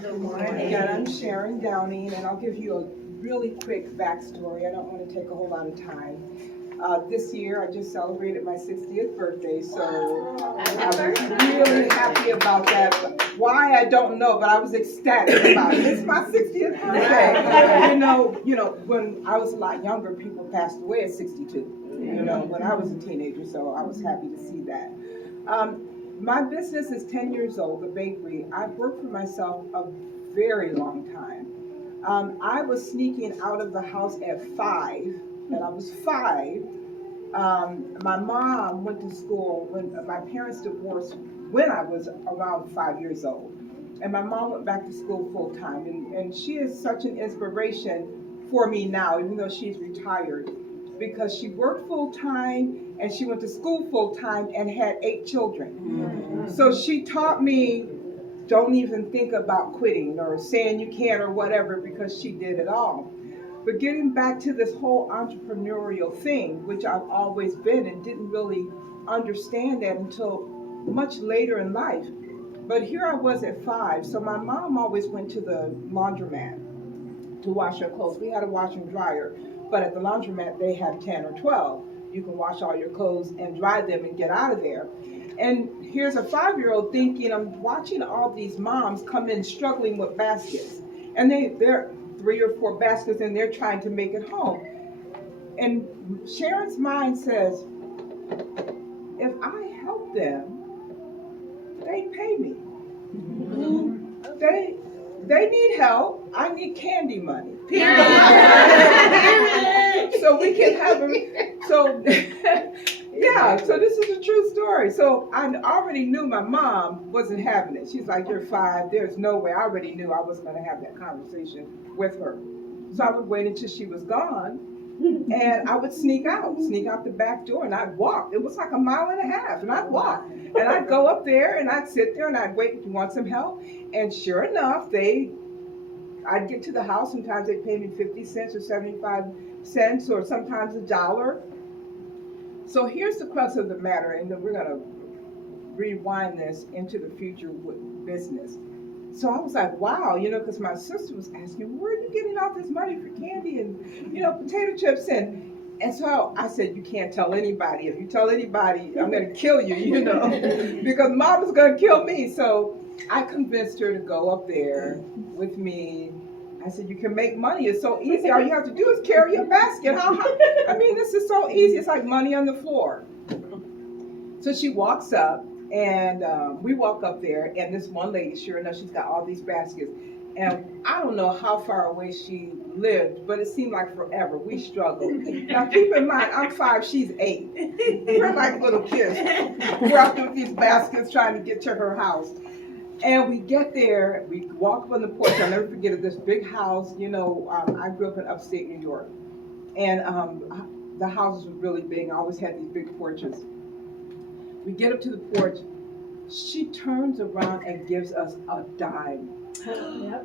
Good morning. Again, I'm Sharon Downing, and I'll give you a really quick backstory. I don't want to take a whole lot of time. This year, I just celebrated my 60th birthday, so I was really happy about that. Why, I don't know, but I was ecstatic about it. It's my 60th birthday. When I was a lot younger, people passed away at 62. When I was a teenager, so I was happy to see that. My business is 10 years old, the bakery. I've worked for myself a very long time. I was sneaking out of the house at 5, and I was 5. My mom went to school when my parents divorced when I was around 5 years old. And my mom went back to school full time. And she is such an inspiration for me now, even though she's retired, because she worked full time and she went to school full time and had 8 children. Mm-hmm. So she taught me, don't even think about quitting or saying you can't or whatever, because she did it all. But getting back to this whole entrepreneurial thing, which I've always been and didn't really understand that until much later in life. But here I was at 5. So my mom always went to the laundromat to wash her clothes. We had a washer and dryer, but at the laundromat they have 10 or 12. You can wash all your clothes and dry them and get out of there. And here's a 5-year-old thinking, I'm watching all these moms come in struggling with baskets. And they're 3 or 4 baskets and they're trying to make it home. And Sharon's mind says, if I help them, they pay me. They need help. I need candy money. So we can have them. So yeah, so this is a true story. So I already knew my mom wasn't having it. She's like, you're 5. There's no way. I already knew I was going to have that conversation with her. So I would wait until she was gone. And I would sneak out the back door, and I'd walk. It was like 1.5 miles, and I'd walk. And I'd go up there, and I'd sit there, and I'd wait, you want some help? And sure enough, I'd get to the house. Sometimes they'd pay me 50 cents or 75 cents, or sometimes $1. So here's the crux of the matter, and then we're going to rewind this into the future with business. So I was like, wow, because my sister was asking, where are you getting all this money for candy and, potato chips? And so I said, you can't tell anybody. If you tell anybody, I'm going to kill you, because mom was going to kill me. So I convinced her to go up there with me. I said, you can make money. It's so easy. All you have to do is carry a basket. This is so easy. It's like money on the floor. So she walks up. And we walk up there, and this one lady, sure enough, she's got all these baskets. And I don't know how far away she lived, but it seemed like forever. We struggled. Now, keep in mind, I'm 5, she's 8. We're like little kids. We're out there with these baskets trying to get to her house. And we get there, we walk up on the porch. I'll never forget it, this big house. I grew up in upstate New York. And the houses were really big. I always had these big porches. We get up to the porch. She turns around and gives us a dime. Yep.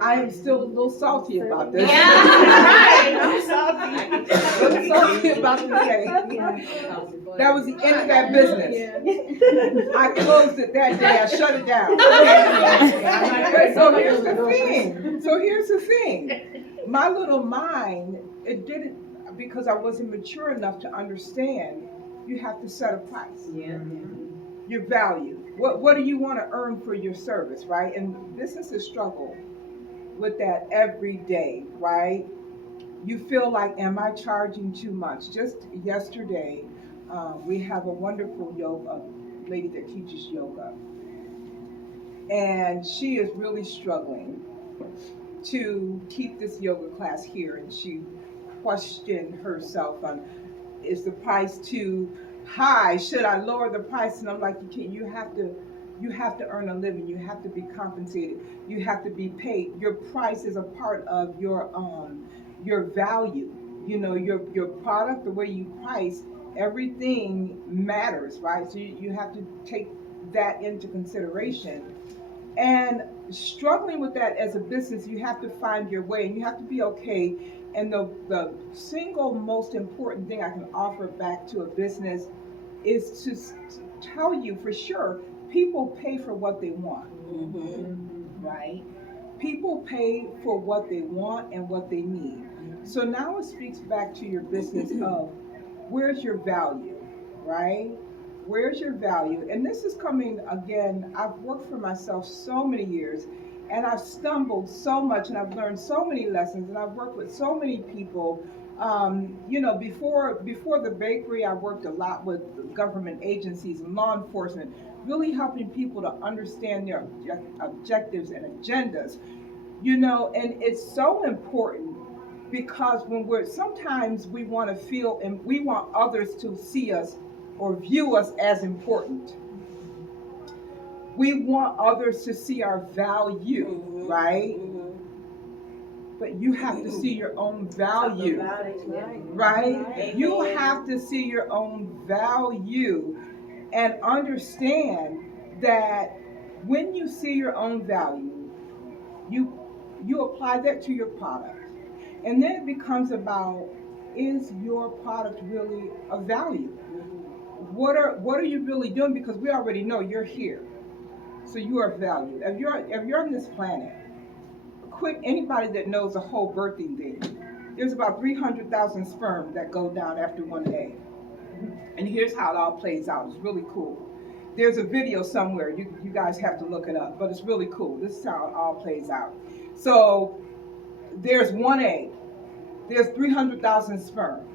I am still a little salty about this. Yeah, I'm salty. A little salty about this day. That was the end of that business. I closed it that day. I shut it down. So here's the thing. My little mind, it didn't, because I wasn't mature enough to understand, you have to set a price. Yeah. Your value. What do you want to earn for your service, right? And businesses struggle with that every day, right? You feel like, am I charging too much? Just yesterday, we have a wonderful yoga lady that teaches yoga. And she is really struggling to keep this yoga class here. And she question herself on, is the price too high? Should I lower the price? And I'm like, you have to earn a living. You have to be compensated. You have to be paid. Your price is a part of your value. Your product, the way you price, everything matters, right? So you have to take that into consideration. And struggling with that as a business, you have to find your way, and you have to be okay. And the single most important thing I can offer back to a business is to tell you for sure, people pay for what they want, right? People pay for what they want and what they need. So now it speaks back to your business of where's your value, right? Where's your value? And this is coming again, I've worked for myself so many years and I've stumbled so much and I've learned so many lessons and I've worked with so many people. Before the bakery, I worked a lot with government agencies and law enforcement, really helping people to understand their objectives and agendas. And it's so important because sometimes we want to feel and we want others to see us or view us as important. We want others to see our value, right? But you have to see your own value, right? You have to see your own value and understand that when you see your own value, you apply that to your product. And then it becomes about, is your product really of value? What are you really doing? Because we already know you're here. So you are valued. If you're on this planet, anybody that knows the whole birthing thing, there's about 300,000 sperm that go down after one egg. And here's how it all plays out. It's really cool. There's a video somewhere. You guys have to look it up, but it's really cool. This is how it all plays out. So there's one egg. There's 300,000 sperm.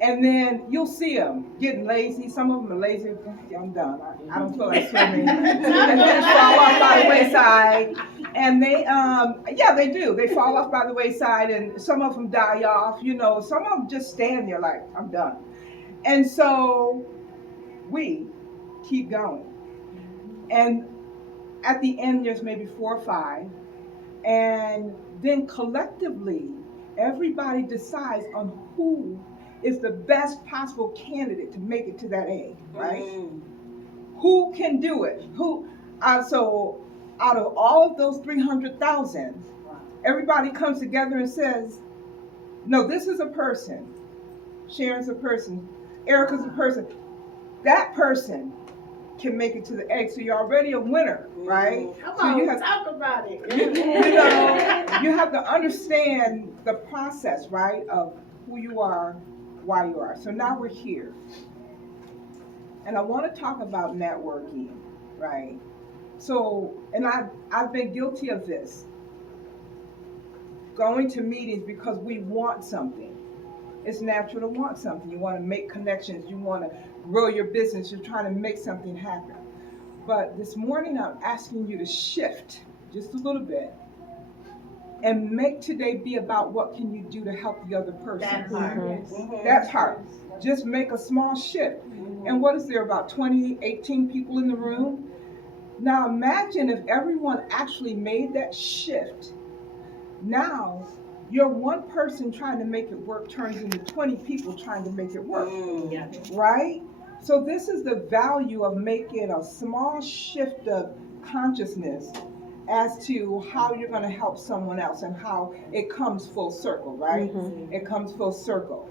And then you'll see them getting lazy. Some of them are lazy. I'm done. I don't feel like swimming. And then fall off by the wayside. And they do. They fall off by the wayside, and some of them die off. Some of them just stand there like, I'm done. And so we keep going. And at the end, there's maybe 4 or 5. And then collectively, everybody decides on who is the best possible candidate to make it to that egg, right? Who can do it? So out of all of those 300,000, everybody comes together and says, no, this is a person. Sharon's a person. Erica's a person. That person can make it to the egg. So you're already a winner, right? Come on, talk about it. You have to understand the process, right, of who you are, why you are. So now we're here. And I want to talk about networking, right? So, and I've been guilty of this. Going to meetings because we want something. It's natural to want something. You want to make connections. You want to grow your business. You're trying to make something happen. But this morning I'm asking you to shift just a little bit and make today be about what can you do to help the other person. That part. That part. Just make a small shift. And what is there, about 18 people in the room? Now imagine if everyone actually made that shift. Now, your one person trying to make it work turns into 20 people trying to make it work, right? So this is the value of making a small shift of consciousness as to how you're going to help someone else and how it comes full circle, right? It comes full circle.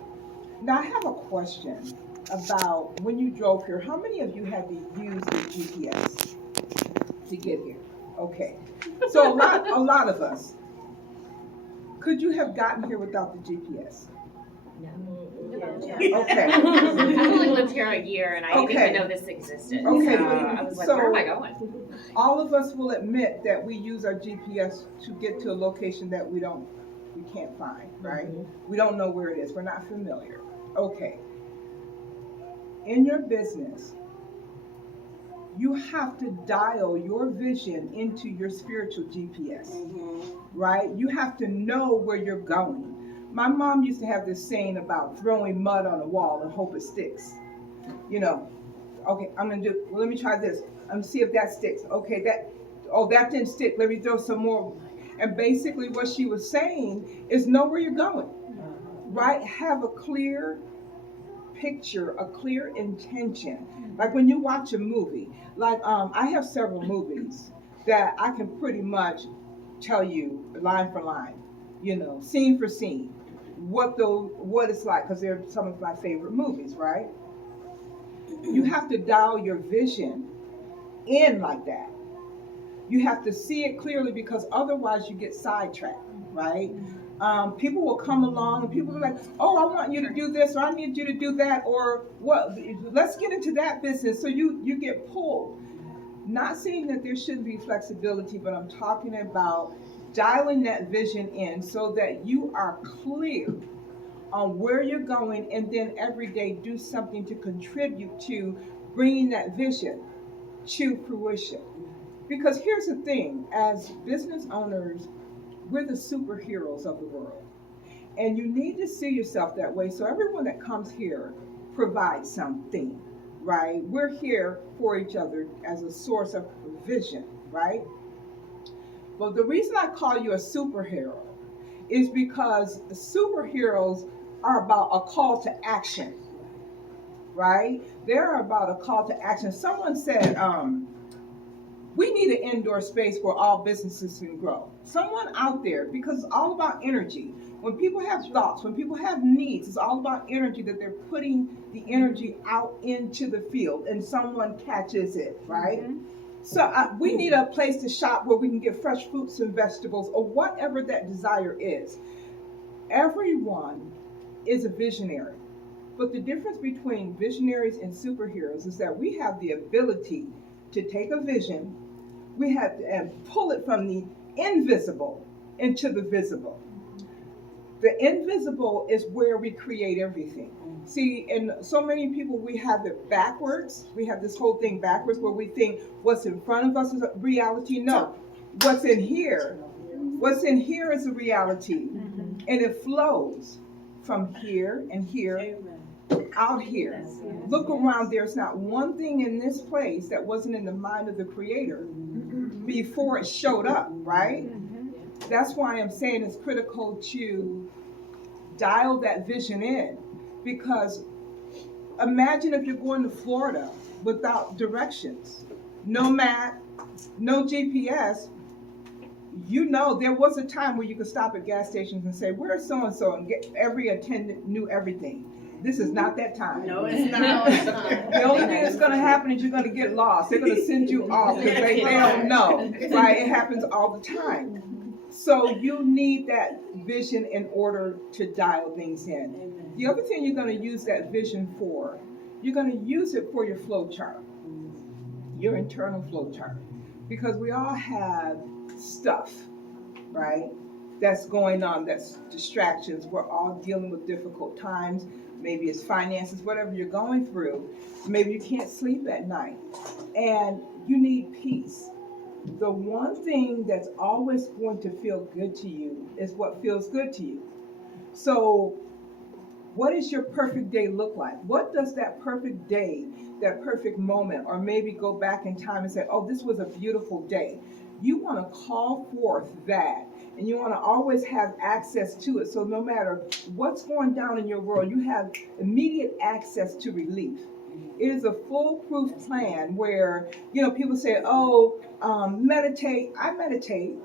Now I have a question about when you drove here. How many of you had to use the GPS to get here? Okay, so a lot of us. Could you have gotten here without the GPS? Okay. I've only lived here a year and I didn't even know this existed. Okay. So I was like, where am I going? All of us will admit that we use our GPS to get to a location that we can't find, right? We don't know where it is. We're not familiar. Okay. In your business, you have to dial your vision into your spiritual GPS, right? You have to know where you're going. My mom used to have this saying about throwing mud on a wall and hope it sticks. Okay, let me try this. I'm gonna see if that sticks. Okay, that didn't stick. Let me throw some more. And basically what she was saying is know where you're going, right? Have a clear picture, a clear intention. Like when you watch a movie, I have several movies that I can pretty much tell you line for line, scene for scene, what it's like, because they're some of my favorite movies, right? You have to dial your vision in like that. You have to see it clearly because otherwise you get sidetracked, right? People will come along and people are like, oh, I want you to do this, or I need you to do that, or what? Let's get into that business. So you get pulled. Not saying that there shouldn't be flexibility, but I'm talking about dialing that vision in so that you are clear on where you're going, and then every day do something to contribute to bringing that vision to fruition. Because here's the thing, as business owners, we're the superheroes of the world. And you need to see yourself that way. So everyone that comes here provides something, right? We're here for each other as a source of vision, right? But the reason I call you a superhero is because superheroes are about a call to action, right? They're about a call to action. Someone said, we need an indoor space where all businesses can grow. Someone out there, because it's all about energy. When people have thoughts, when people have needs, it's all about energy, that they're putting the energy out into the field and someone catches it, right? Mm-hmm. So we need a place to shop where we can get fresh fruits and vegetables or whatever that desire is. Everyone is a visionary. But the difference between visionaries and superheroes is that we have the ability to take a vision, we have to and pull it from the invisible into the visible. The invisible is where we create everything. See, and so many people, we have it backwards. We have this whole thing backwards where we think what's in front of us is a reality. No, what's in here is a reality. And it flows from here and here out here. Look around, there's not one thing in this place that wasn't in the mind of the Creator before it showed up, right? That's why I'm saying it's critical to dial that vision in, because imagine if you're going to Florida without directions, no map, no GPS. You know, there was a time where you could stop at gas stations and say, where's so-and-so, and get every attendant knew everything. This is not that time. No, it's not. The only thing that's going to happen is you're going to get lost. They're going to send you off because they don't know, right? It happens all the time. So you need that vision in order to dial things in. Amen. The other thing you're going to use that vision for, you're going to use it for your flow chart, your internal flow chart. Because we all have stuff, right, that's going on, that's distractions. We're all dealing with difficult times. Maybe it's finances, whatever you're going through. Maybe you can't sleep at night and you need peace. The one thing that's always going to feel good to you is what feels good to you. So what does your perfect day look like? What does that perfect day, that perfect moment, or maybe go back in time and say, oh, this was a beautiful day. You want to call forth that, and you want to always have access to it. So no matter what's going down in your world, you have immediate access to relief. It is a foolproof plan where, people say, oh, meditate. I meditate,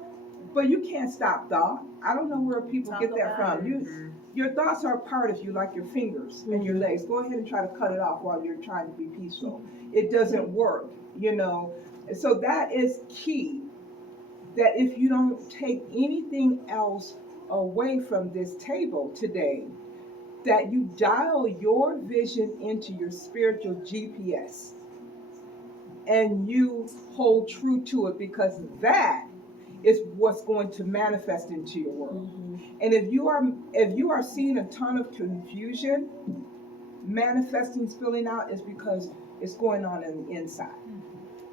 but you can't stop thought. I don't know where people get that from. Your thoughts are a part of you, like your fingers and your legs. Go ahead and try to cut it off while you're trying to be peaceful. It doesn't work, So that is key, that if you don't take anything else away from this table today, that you dial your vision into your spiritual GPS and you hold true to it, because that is what's going to manifest into your world. And if you are seeing a ton of confusion manifesting, spilling out, is because it's going on in the inside.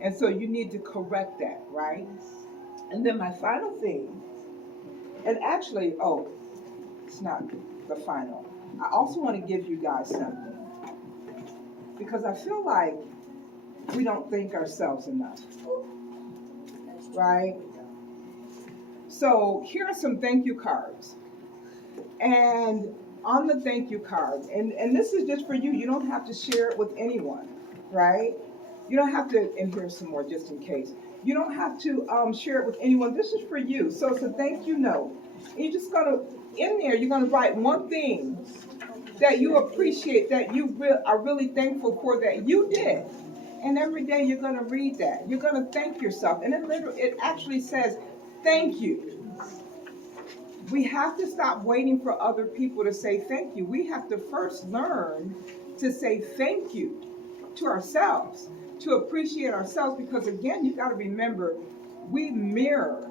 And so you need to correct that, right? And then my final thing, and actually, it's not the final. I also want to give you guys something, because I feel like we don't thank ourselves enough, right? So here are some thank you cards. And on the thank you cards, and this is just for you. You don't have to share it with anyone, right? You don't have to, and here's some more just in case. You don't have to share it with anyone. This is for you. So it's a thank you note. And you're just going to, in there, you're going to write one thing that you appreciate, that you are really thankful for, that you did. And every day you're going to read that. You're going to thank yourself. And it actually says, thank you. We have to stop waiting for other people to say thank you. We have to first learn to say thank you to ourselves, to appreciate ourselves, because again, you got to remember, we mirror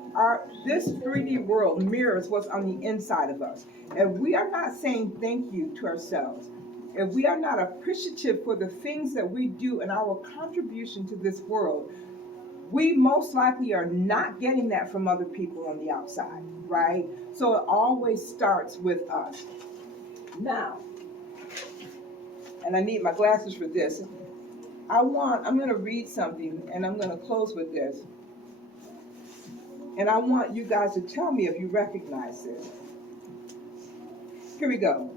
this 3D world mirrors what's on the inside of us. If we are not saying thank you to ourselves, if we are not appreciative for the things that we do and our contribution to this world, we most likely are not getting that from other people on the outside, right? So it always starts with us. Now, and I need my glasses for this. I'm going to read something and I'm going to close with this. And I want you guys to tell me if you recognize this. Here we go.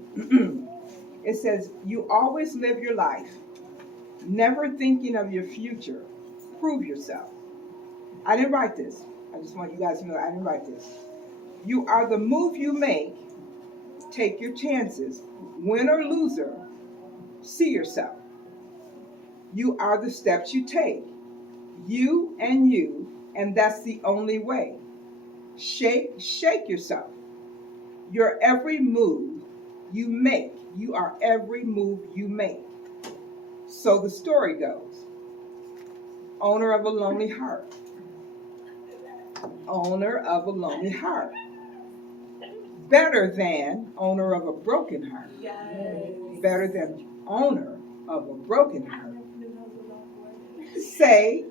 It says, you always live your life, never thinking of your future. Prove yourself. I didn't write this. I just want you guys to know I didn't write this. You are the move you make. Take your chances. Win or loser, see yourself. You are the steps you take. You, and that's the only way. Shake yourself. Your every move you make. You are every move you make. So the story goes. Owner of a lonely heart. Owner of a lonely heart. Better than owner of a broken heart. Yes. Better than owner of a broken heart. Say,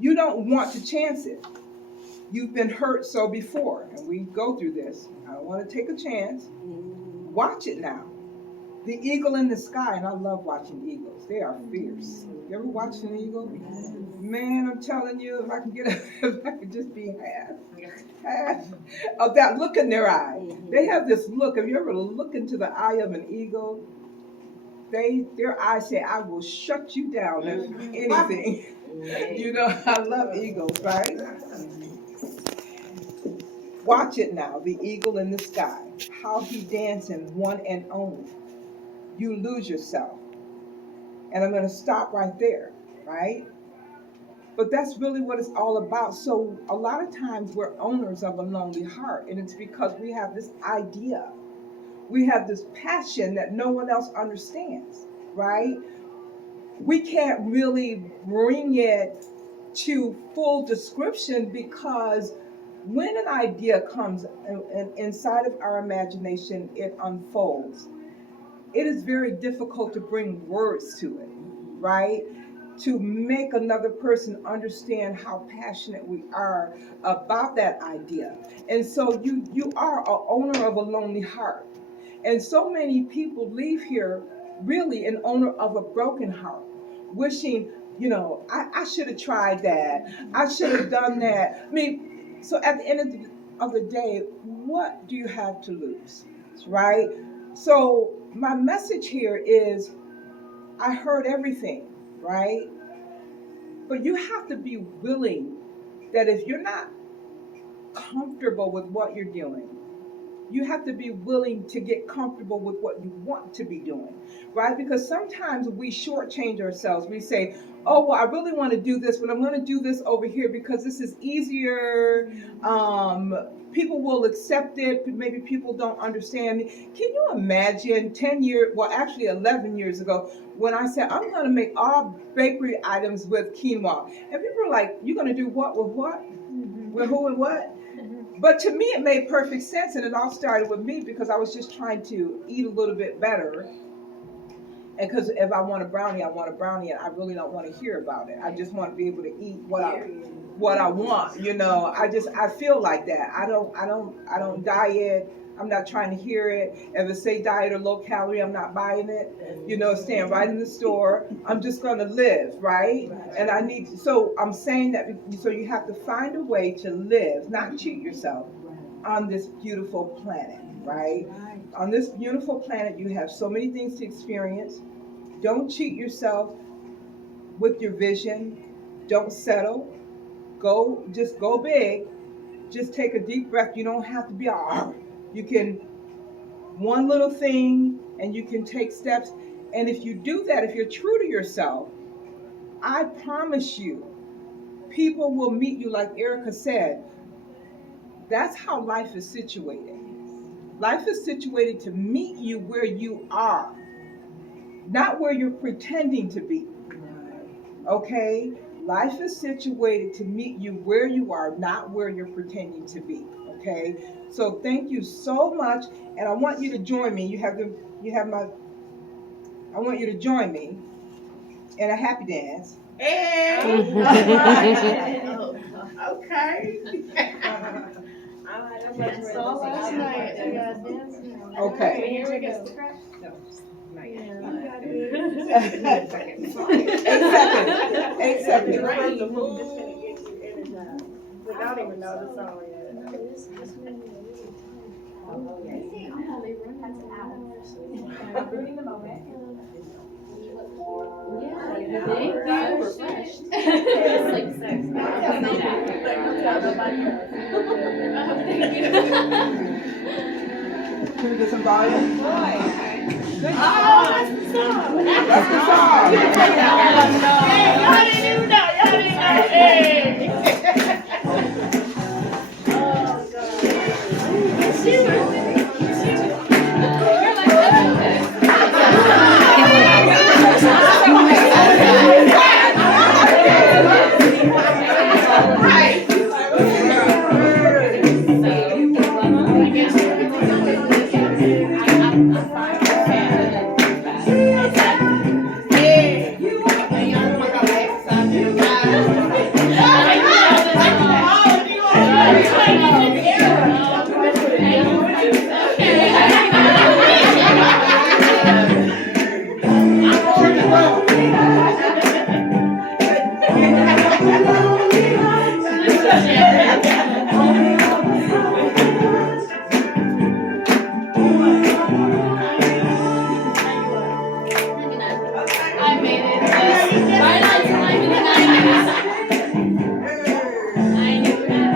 you don't want to chance it. You've been hurt so before, and we go through this. I don't want to take a chance. Watch it now. The eagle in the sky, and I love watching eagles. They are fierce. You ever watched an eagle? Man, I'm telling you, if I could just be half of that look in their eye. They have this look. Have you ever looked into the eye of an eagle? Their eyes say, I will shut you down if anything. You know, I love eagles, right? Watch it now, the eagle in the sky. How he dancing, one and only. You lose yourself. And I'm going to stop right there, right? But that's really what it's all about. So a lot of times we're owners of a lonely heart, and it's because we have this idea. We have this passion that no one else understands, right? We can't really bring it to full description because when an idea comes inside of our imagination, it unfolds. It is very difficult to bring words to it, right? To make another person understand how passionate we are about that idea. And so you are an owner of a lonely heart. And so many people leave here really an owner of a broken heart, wishing, I should have tried that. I should have done that. I mean, so at the end of the day, what do you have to lose, right? So my message here is, I heard everything, right? But you have to be willing that if you're not comfortable with what you're doing, you have to be willing to get comfortable with what you want to be doing, right? Because sometimes we shortchange ourselves. We say, oh, well, I really want to do this, but I'm going to do this over here because this is easier. People will accept it. Maybe people don't understand me. Can you imagine 10 years, well, actually 11 years ago, when I said, I'm going to make all bakery items with quinoa. And people were like, you're going to do what with what? With who and what? But to me, it made perfect sense, and it all started with me because I was just trying to eat a little bit better. And because if I want a brownie, I want a brownie, and I really don't want to hear about it. I just want to be able to eat what I want. I feel like that. I don't diet. I'm not trying to hear it. If it say diet or low calorie, I'm not buying it. Staying right in the store. I'm just going to live, right? And so I'm saying that, so you have to find a way to live, not cheat yourself on this beautiful planet, right? On this beautiful planet, you have so many things to experience. Don't cheat yourself with your vision. Don't settle. Just go big. Just take a deep breath. You don't have to be you can, one little thing, and you can take steps. And if you do that, if you're true to yourself, I promise you, people will meet you like Erica said. That's how life is situated. Life is situated to meet you where you are, not where you're pretending to be. Okay? Life is situated to meet you where you are, not where you're pretending to be. Okay? So thank you so much. And I want you to join me. I want you to join me in a happy dance. Hey! Okay. That's all last night. Okay. Here we go. No, not Yeah. yet. 8 seconds. Drain the mood. It's gonna get you energized. But I don't even know the song yet. Rooting the moment. Yeah, thank you. Refreshed. It's like sex. Can we get some volume? Good Oh, job. that's the song. That's the song. Hey, y'all didn't even know. Y'all didn't know. Hey. Oh, God. She was. You're like, I know this. I made it. Right on time in the 90s. I knew that.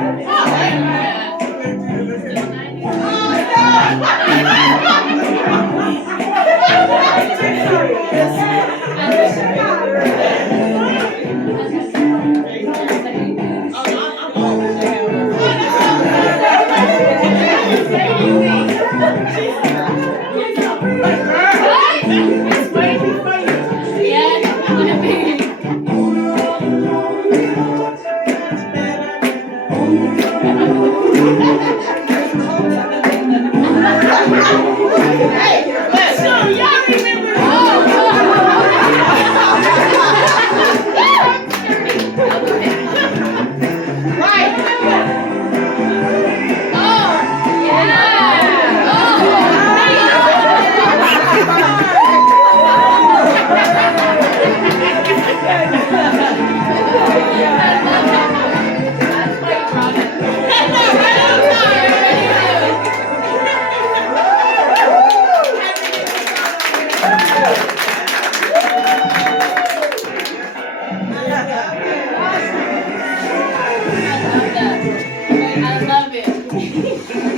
I love it.